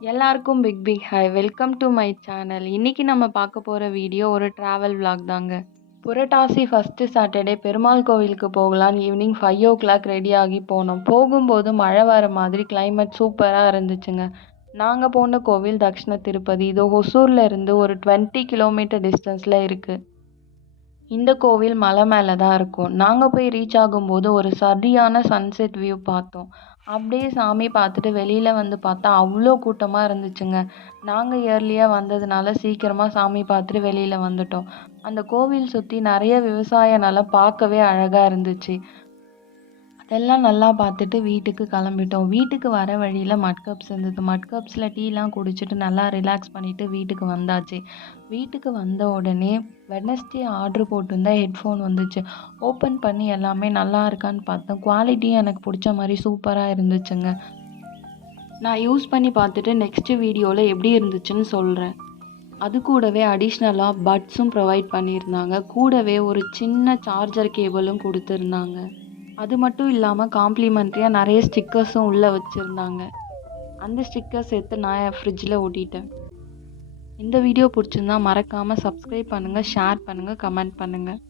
எல்லாருக்கும் big big hi. Welcome to my channel. இன்னைக்கு நம்ம பார்க்க போகிற வீடியோ ஒரு ட்ராவல் vlog தாங்க. புரட்டாசி ஃபஸ்ட்டு சாட்டர்டே பெருமாள் கோவிலுக்கு போகலான்னு ஈவினிங் 5 o'clock ரெடி ஆகி போனோம். போகும்போது மழை வர மாதிரி கிளைமேட் சூப்பராக இருந்துச்சுங்க. நாங்கள் போன கோவில் தக்ஷண திருப்பதி. இது ஒசூரில் இருந்து ஒரு 20 கிலோமீட்டர் டிஸ்டன்ஸில் இருக்குது. இந்த கோவில் மலை மேலே தான் இருக்கும். நாங்கள் போய் ரீச் ஆகும்போது ஒரு சரியான சன்செட் வியூ பார்த்தோம். அப்படியே சாமி பார்த்துட்டு வெளியில் வந்து பார்த்தா அவ்வளோ கூட்டமாக இருந்துச்சுங்க. நாங்கள் இயர்லியாக வந்ததுனால சீக்கிரமாக சாமி பார்த்துட்டு வெளியில் வந்துட்டோம். அந்த கோவில் சுற்றி நிறைய விவசாய நிலம் பார்க்கவே அழகாக இருந்துச்சு. அதெல்லாம் நல்லா பார்த்துட்டு வீட்டுக்கு கிளம்பிட்டோம். வீட்டுக்கு வர வழியில் மட்கப்ஸ் இருந்தது. மட்கப்ஸில் டீலாம் குடிச்சிட்டு நல்லா ரிலாக்ஸ் பண்ணிவிட்டு வீட்டுக்கு வந்தாச்சு. வீட்டுக்கு வந்த உடனே வெட்னஸ்டே ஆர்டர் போட்டிருந்தா ஹெட்ஃபோன் வந்துச்சு. ஓப்பன் பண்ணி எல்லாமே நல்லா இருக்கான்னு பார்த்தேன். குவாலிட்டியும் எனக்கு பிடிச்ச மாதிரி சூப்பராக இருந்துச்சுங்க. நான் யூஸ் பண்ணி பார்த்துட்டு நெக்ஸ்ட் வீடியோவில் எப்படி இருந்துச்சுன்னு சொல்கிறேன். அது கூடவே அடிஷ்னலாக பட்ஸும் ப்ரொவைட் பண்ணியிருந்தாங்க. கூடவே ஒரு சின்ன சார்ஜர் கேபிளும் கொடுத்துருந்தாங்க. அது மட்டும் இல்லாமல் காம்ப்ளிமெண்ட்ரியாக நிறைய ஸ்டிக்கர்ஸும் உள்ளே வச்சுருந்தாங்க. அந்த ஸ்டிக்கர்ஸ் எடுத்து நான் என் ஃப்ரிட்ஜில் ஒட்டிட்டேன். இந்த வீடியோ பிடிச்சிருந்தா மறக்காமல் சப்ஸ்கிரைப் பண்ணுங்கள், ஷேர் பண்ணுங்கள், கமெண்ட் பண்ணுங்கள்.